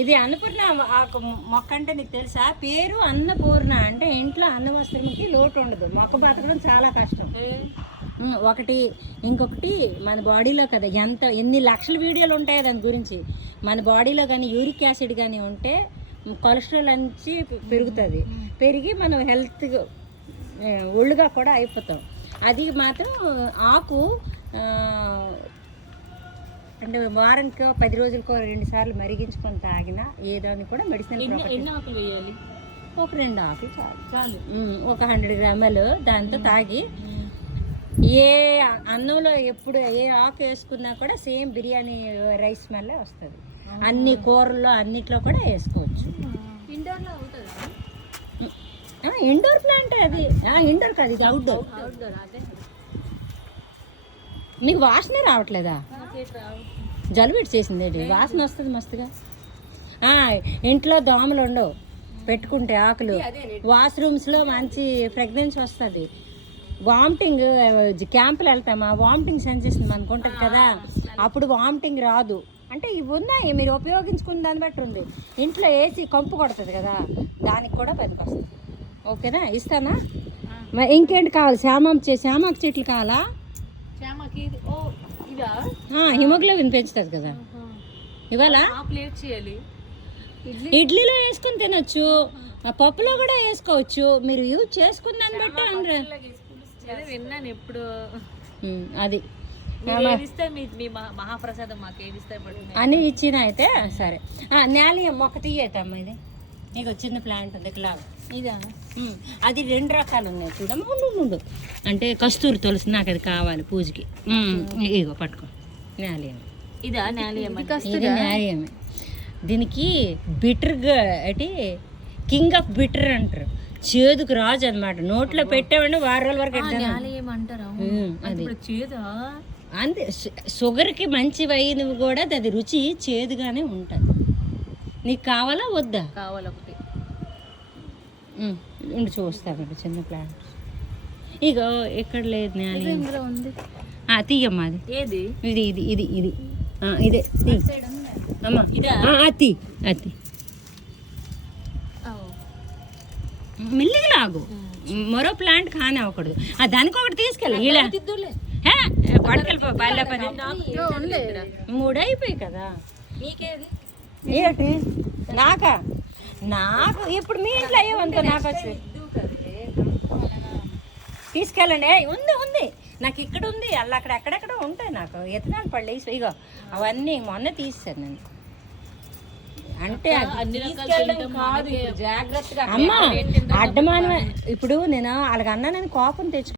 ఇది అన్నపూర్ణ మొక్క అంటే నీకు తెలుసా? పేరు అన్నపూర్ణ అంటే ఇంట్లో అన్న వస్త్రంకి లోటు ఉండదు. మొక్క బతకడం చాలా కష్టం. ఒకటి ఇంకొకటి మన బాడీలో కదా ఎన్ని లక్షల వీడియోలు ఉంటాయో దాని గురించి. మన బాడీలో కానీ యూరిక్ యాసిడ్ కానీ ఉంటే కొలెస్ట్రాల్ అంచి పెరుగుతుంది. పెరిగి మనం హెల్త్ ఒళ్ళుగా కూడా అయిపోతాం. అది మాత్రం ఆకు అంటే వారానికి 10 రోజులకో 2 సార్లు మరిగించుకొని తాగినా ఏదాన్ని కూడా మెడిసిన్. ఎన్ని ఆకులు వేయాలి? ఒక 2 ఆకులు చాలు. ఒక 100 గ్రాములు దాంతో తాగి ఏ అన్నంలో ఎప్పుడు ఏ ఆకు వేసుకున్నా కూడా సేమ్ బిర్యానీ రైస్ స్మెల్ వస్తుంది. అన్ని కూరల్లో అన్నిట్లో కూడా వేసుకోవచ్చు. ఇండోర్లో అవుతుందా? ఇండోర్ ప్లాంట్ అది. ఇండోర్ కాదు, ఇది అవుట్డోర్. అదే మీకు వాసనే రావట్లేదా? జలుబు చేసింది, వాసన వస్తుంది మస్తుగా. ఇంట్లో దోమలు ఉండవు పెట్టుకుంటే ఆకులు. వాష్రూమ్స్లో మంచి ఫ్రెగ్రెన్స్ వస్తుంది. వామిటింగ్ క్యాంపులు వెళ్తామా, వామిటింగ్ సెన్సేషన్ మనకు ఉంటుంది కదా, అప్పుడు వామిటింగ్ రాదు. అంటే ఇవి ఉన్నాయి, మీరు ఉపయోగించుకున్న దాన్ని బట్టి ఉంది. ఇంట్లో ఏసీ కంపు కొడుతుంది కదా, దానికి కూడా పనికొస్తుంది. ఓకేనా? ఇస్తానా? మరి ఇంకేంటి కావాలి? శ్యామాకు చెట్లు కావాలా? హిమోగ్లోబిన్ పెంచుతుంది కదా. ఇవాళ ఇడ్లీలో వేసుకుని తినొచ్చు, పప్పులో కూడా వేసుకోవచ్చు. మీరు యూజ్ చేసుకున్న దాన్ని బట్టి విన్నాను ఎప్పుడు. అది మహాప్రసాదం మాకు ఏది ఇస్తే అని ఇచ్చిన అయితే సరే. నేలియం మొక్క తీయటమ్మా. ఇది నీకు చిన్న ప్లాంట్ ఉంది ఇట్లా. ఇదా? అది 2 రకాలు ఉన్నాయి చూడమ్మా. ముందు అంటే కస్తూరి తులసి, నాకు అది కావాలి పూజకి. ఇగో పట్టుకో. నేలియం. ఇదా నేలియం? ఇది నేలియమే. దీనికి బిటర్గా అంటే కింగ్ ఆఫ్ బిటర్ అంటారు. చేదుకు రాజు అనమాట. నోట్లో పెట్టేవాడిని 6 రోజుల వరకు అది చేదా? అంతే. షుగర్కి మంచివైనవి కూడా అది రుచి చేదుగానే ఉంటుంది. నీకు కావాలా వద్దా? కావాలి ఒకటి. ఉండి చూస్తాను చిన్న ప్లాంట్. ఇగో ఇక్కడ లేదు నేలియం. తీయమ్మా. అది ఏది? ఇది ఇది ఇది ఇది ఇదే అమ్మా. అతి అతి మెల్లిగా లాగు. మరో ప్లాంట్ కానే అవ్వకూడదు. దానికి ఒకటి తీసుకెళ్ళి ఇలా పట్టుకెళ్ళిపో. పల్లె పని 3 అయిపోయి కదా. ఏంటి నాకు ఇప్పుడు మీ ఇంట్లో అయ్యేవంతా నాకు వచ్చి తీసుకెళ్ళండి. ఉంది నాకు ఇక్కడ ఉంది. అక్కడ ఎక్కడెక్కడ ఉంటాయి. నాకు ఎత్తనాలు పళ్ళు వేసి ఇగో అవన్నీ మొన్న తీసాను నేను. అంటే జాగ్రత్తగా అమ్మా అడ్డమాన. ఇప్పుడు నేను వాళ్ళకి అన్నా నేను కోపం తెచ్చుకో.